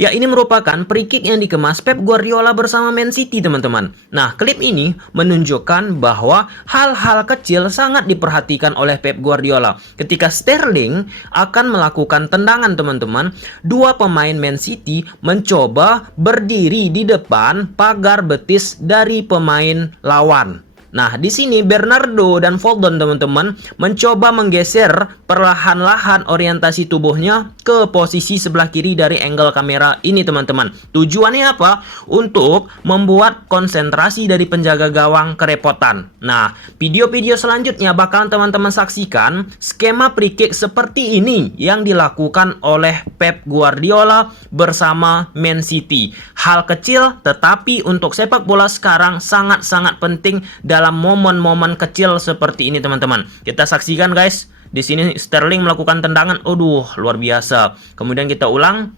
Ya, ini merupakan free kick yang dikemas Pep Guardiola bersama Man City, teman-teman. Nah, klip ini menunjukkan bahwa hal-hal kecil sangat diperhatikan oleh Pep Guardiola. Ketika Sterling akan melakukan tendangan, teman-teman, dua pemain Man City mencoba berdiri di depan pagar betis dari pemain lawan. Nah, di sini Bernardo dan Foden, teman-teman, mencoba menggeser perlahan-lahan orientasi tubuhnya ke posisi sebelah kiri dari angle kamera ini, teman-teman. Tujuannya apa? Untuk membuat konsentrasi dari penjaga gawang kerepotan. Nah, video-video selanjutnya bakalan teman-teman saksikan skema free kick seperti ini yang dilakukan oleh Pep Guardiola bersama Man City. Hal kecil tetapi untuk sepak bola sekarang sangat-sangat penting dalam momen-momen kecil seperti ini, teman-teman. Kita saksikan, guys. Di sini Sterling melakukan tendangan, aduh, luar biasa. Kemudian kita ulang.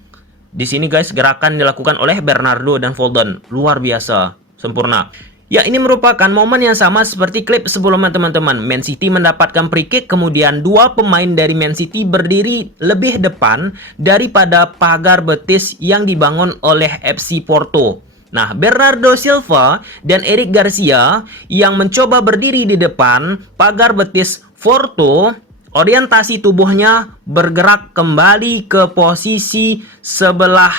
Di sini, guys, gerakan dilakukan oleh Bernardo dan Foden, luar biasa, sempurna. Ya, ini merupakan momen yang sama seperti klip sebelumnya, teman-teman. Man City mendapatkan free kick, kemudian dua pemain dari Man City berdiri lebih depan daripada pagar betis yang dibangun oleh FC Porto. Nah, Bernardo Silva dan Eric Garcia yang mencoba berdiri di depan pagar betis Porto, orientasi tubuhnya bergerak kembali ke posisi sebelah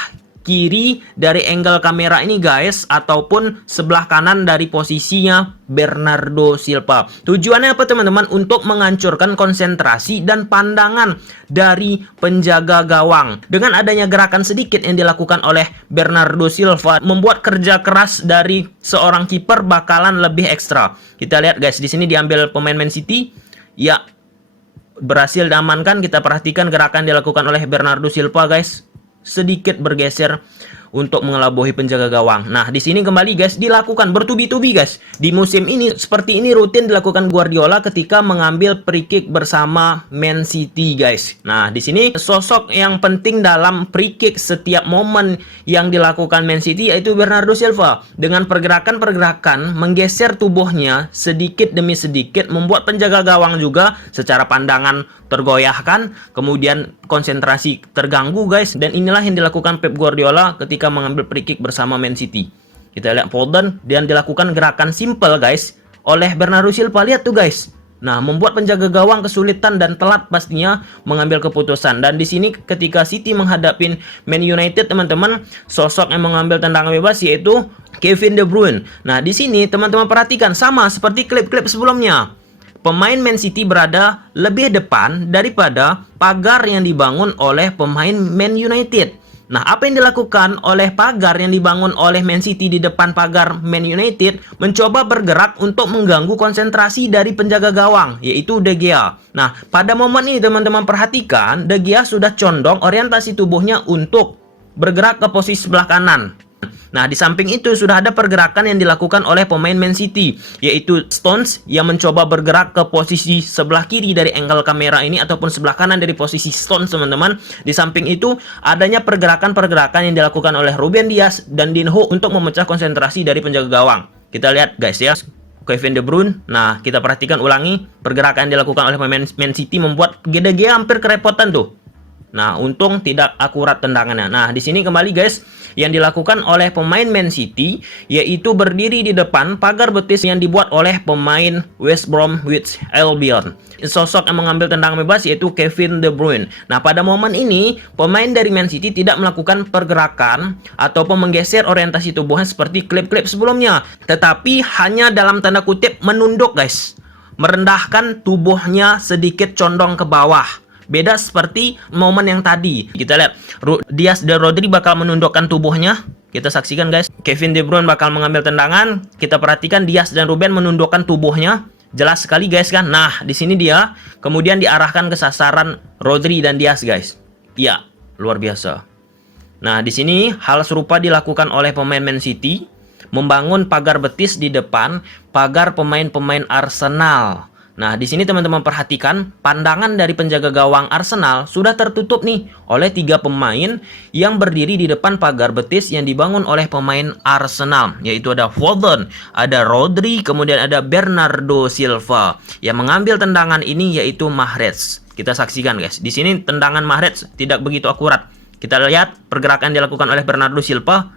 kiri dari angle kamera ini, guys, ataupun sebelah kanan dari posisinya Bernardo Silva. Tujuannya apa, teman-teman? Untuk menghancurkan konsentrasi dan pandangan dari penjaga gawang. Dengan adanya gerakan sedikit yang dilakukan oleh Bernardo Silva, membuat kerja keras dari seorang kiper bakalan lebih ekstra. Kita lihat, guys, di sini diambil pemain Man City. Ya, berhasil diamankan. Kita perhatikan gerakan dilakukan oleh Bernardo Silva, guys. Sedikit bergeser untuk mengelabui penjaga gawang. Nah, di sini kembali, guys, dilakukan bertubi-tubi, guys. Di musim ini seperti ini rutin dilakukan Guardiola ketika mengambil free kick bersama Man City, guys. Nah, di sini sosok yang penting dalam free kick setiap momen yang dilakukan Man City yaitu Bernardo Silva. Dengan pergerakan-pergerakan menggeser tubuhnya sedikit demi sedikit membuat penjaga gawang juga secara pandangan tergoyahkan, kemudian konsentrasi terganggu, guys. Dan inilah yang dilakukan Pep Guardiola ketika mengambil free kick bersama Man City. Kita lihat Foden dan dilakukan gerakan simple, guys, oleh Bernardo Silva. Lihat tuh, guys. Nah, membuat penjaga gawang kesulitan dan telat pastinya mengambil keputusan. Dan di sini ketika City menghadapi Man United, teman-teman, sosok yang mengambil tendangan bebas yaitu Kevin De Bruyne. Nah, di sini teman-teman perhatikan sama seperti klip-klip sebelumnya. Pemain Man City berada lebih depan daripada pagar yang dibangun oleh pemain Man United. Nah, apa yang dilakukan oleh pagar yang dibangun oleh Man City di depan pagar Man United? Mencoba bergerak untuk mengganggu konsentrasi dari penjaga gawang, yaitu De Gea. Nah, pada momen ini teman-teman perhatikan, De Gea sudah condong orientasi tubuhnya untuk bergerak ke posisi sebelah kanan. Nah, di samping itu sudah ada pergerakan yang dilakukan oleh pemain Man City, yaitu Stones yang mencoba bergerak ke posisi sebelah kiri dari angle kamera ini ataupun sebelah kanan dari posisi Stones, teman-teman. Di samping itu adanya pergerakan-pergerakan yang dilakukan oleh Ruben Dias dan Dinho untuk memecah konsentrasi dari penjaga gawang. Kita lihat, guys, ya. Kevin De Bruyne. Nah, kita perhatikan ulangi pergerakan yang dilakukan oleh pemain Man City membuat De Gea hampir kerepotan tuh. Nah, untung tidak akurat tendangannya. Nah, di sini kembali, guys, yang dilakukan oleh pemain Man City yaitu berdiri di depan pagar betis yang dibuat oleh pemain West Bromwich Albion. Sosok yang mengambil tendangan bebas yaitu Kevin De Bruyne. Nah, pada momen ini pemain dari Man City tidak melakukan pergerakan ataupun menggeser orientasi tubuhnya seperti klip-klip sebelumnya, tetapi hanya dalam tanda kutip menunduk, guys. Merendahkan tubuhnya sedikit condong ke bawah. Beda seperti momen yang tadi. Kita lihat Dias dan Rodri bakal menundukkan tubuhnya. Kita saksikan, guys. Kevin De Bruyne bakal mengambil tendangan. Kita perhatikan Dias dan Ruben menundukkan tubuhnya. Jelas sekali, guys, kan. Nah, di sini dia kemudian diarahkan ke sasaran Rodri dan Dias, guys. Ya, luar biasa. Nah, di sini hal serupa dilakukan oleh pemain Man City, membangun pagar betis di depan pagar pemain-pemain Arsenal. Nah, di sini teman-teman perhatikan pandangan dari penjaga gawang Arsenal sudah tertutup nih oleh 3 pemain yang berdiri di depan pagar betis yang dibangun oleh pemain Arsenal, yaitu ada Foden, ada Rodri, kemudian ada Bernardo Silva. Yang mengambil tendangan ini yaitu Mahrez. Kita saksikan, guys. Di sini tendangan Mahrez tidak begitu akurat. Kita lihat pergerakan yang dilakukan oleh Bernardo Silva.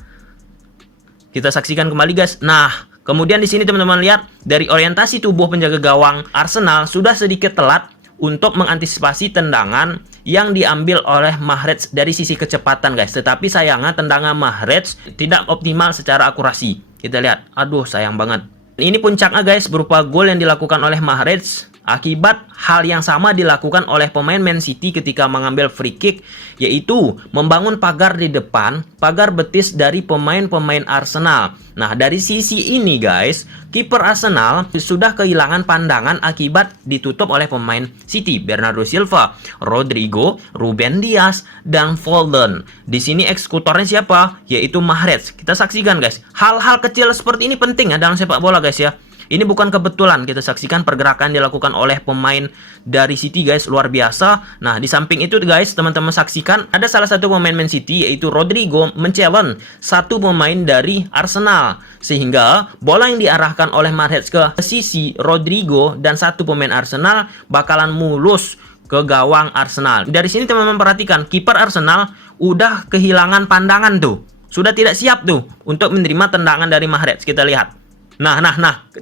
Kita saksikan kembali guys. Nah, kemudian di sini teman-teman lihat dari orientasi tubuh penjaga gawang Arsenal sudah sedikit telat untuk mengantisipasi tendangan yang diambil oleh Mahrez dari sisi kecepatan guys. Tetapi sayangnya tendangan Mahrez tidak optimal secara akurasi. Kita lihat, aduh sayang banget. Ini puncaknya guys berupa gol yang dilakukan oleh Mahrez. Akibat hal yang sama dilakukan oleh pemain Man City ketika mengambil free kick, yaitu membangun pagar di depan, pagar betis dari pemain-pemain Arsenal. Nah, dari sisi ini guys, kiper Arsenal sudah kehilangan pandangan akibat ditutup oleh pemain City, Bernardo Silva, Rodrigo, Ruben Dias, dan Foden. Di sini eksekutornya siapa? Yaitu Mahrez. Kita saksikan guys, hal-hal kecil seperti ini penting ya dalam sepak bola guys ya. Ini bukan kebetulan, kita saksikan pergerakan dilakukan oleh pemain dari City guys, luar biasa. Nah, di samping itu guys, teman-teman saksikan ada salah satu pemain Man City yaitu Rodrigo men-challenge satu pemain dari Arsenal. Sehingga bola yang diarahkan oleh Mahrez ke sisi Rodrigo dan satu pemain Arsenal bakalan mulus ke gawang Arsenal. Dari sini teman-teman perhatikan, kiper Arsenal udah kehilangan pandangan tuh. Sudah tidak siap tuh untuk menerima tendangan dari Mahrez. Kita lihat. Nah,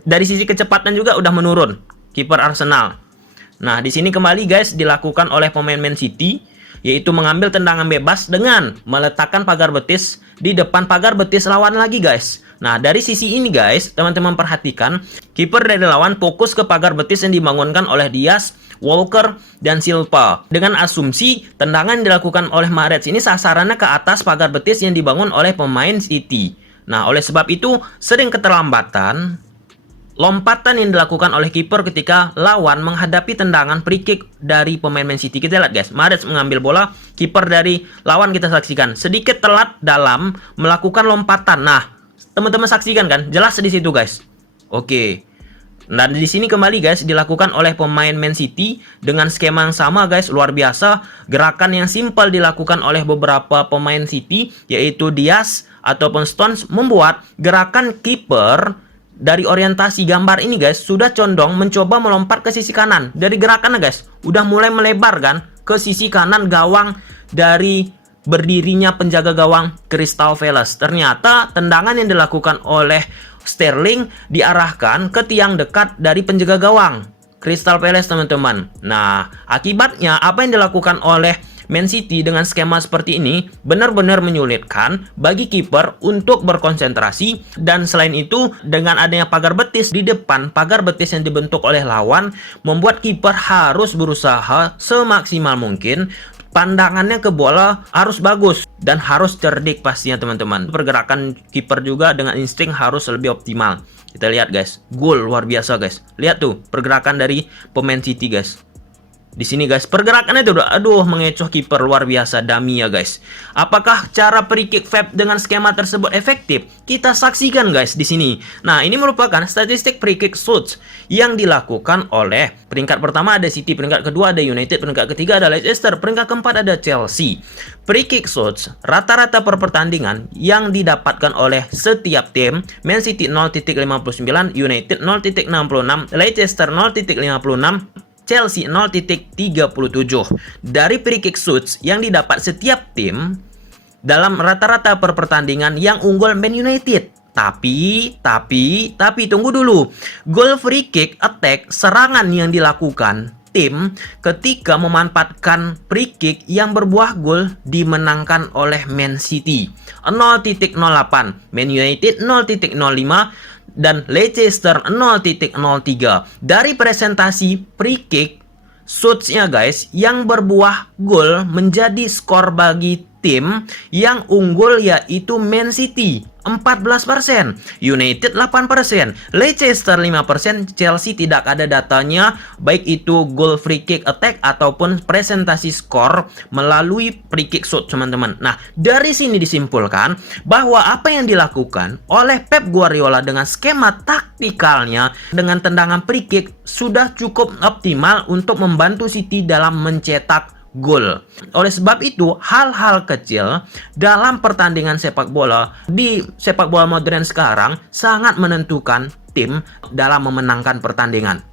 dari sisi kecepatan juga udah menurun kiper Arsenal. Nah, di sini kembali guys dilakukan oleh pemain Man City, yaitu mengambil tendangan bebas dengan meletakkan pagar betis di depan pagar betis lawan lagi guys. Nah, dari sisi ini guys, teman-teman perhatikan, kiper dari lawan fokus ke pagar betis yang dibangunkan oleh Dias, Walker, dan Silva. Dengan asumsi tendangan yang dilakukan oleh Mahrez ini sasarannya ke atas pagar betis yang dibangun oleh pemain City. Nah, oleh sebab itu, sering keterlambatan lompatan yang dilakukan oleh kiper ketika lawan menghadapi tendangan free kick dari pemain Man City. Kita lihat guys, Mahrez mengambil bola, kiper dari lawan kita saksikan sedikit telat dalam melakukan lompatan. Nah, teman-teman saksikan kan, jelas di situ guys. Oke. Nah, di sini kembali guys dilakukan oleh pemain Man City dengan skema yang sama guys, luar biasa. Gerakan yang simpel dilakukan oleh beberapa pemain City yaitu Dias ataupun Stones membuat gerakan kiper dari orientasi gambar ini guys sudah condong mencoba melompat ke sisi kanan. Dari gerakannya guys udah mulai melebar kan ke sisi kanan gawang dari berdirinya penjaga gawang Crystal Palace. Ternyata tendangan yang dilakukan oleh Sterling diarahkan ke tiang dekat dari penjaga gawang Crystal Palace teman-teman. Nah, akibatnya apa yang dilakukan oleh Man City dengan skema seperti ini benar-benar menyulitkan bagi kiper untuk berkonsentrasi, dan selain itu dengan adanya pagar betis di depan, pagar betis yang dibentuk oleh lawan membuat kiper harus berusaha semaksimal mungkin. Pandangannya ke bola harus bagus dan harus cerdik pastinya teman-teman. Pergerakan kiper juga dengan insting harus lebih optimal. Kita lihat guys, gol luar biasa guys. Lihat tuh pergerakan dari pemain City guys. Di sini guys, pergerakannya itu aduh mengecoh kiper luar biasa, dummy ya guys. Apakah cara free kick Fab dengan skema tersebut efektif? Kita saksikan guys di sini. Nah, ini merupakan statistik free kick shots yang dilakukan oleh peringkat pertama ada City, peringkat kedua ada United, peringkat ketiga ada Leicester, peringkat keempat ada Chelsea. Free kick shots rata-rata per pertandingan yang didapatkan oleh setiap tim: Man City 0.59, United 0.66, Leicester 0.56, Chelsea 0.37. Dari free kick shots yang didapat setiap tim dalam rata-rata per pertandingan yang unggul Man United. Tapi tunggu dulu. Goal free kick attack, serangan yang dilakukan tim ketika memanfaatkan free kick yang berbuah gol dimenangkan oleh Man City 0.08, Man United 0.05, dan Leicester 0.03. Dari presentasi free kick shots-nya guys yang berbuah gol menjadi skor bagi tim yang unggul yaitu Man City 14%, United 8%, Leicester 5%, Chelsea tidak ada datanya baik itu goal free kick attack ataupun presentasi skor melalui free kick shot teman-teman. Nah, dari sini disimpulkan bahwa apa yang dilakukan oleh Pep Guardiola dengan skema taktikalnya dengan tendangan free kick sudah cukup optimal untuk membantu City dalam mencetak gol. Oleh sebab itu, hal-hal kecil dalam pertandingan sepak bola di sepak bola modern sekarang sangat menentukan tim dalam memenangkan pertandingan.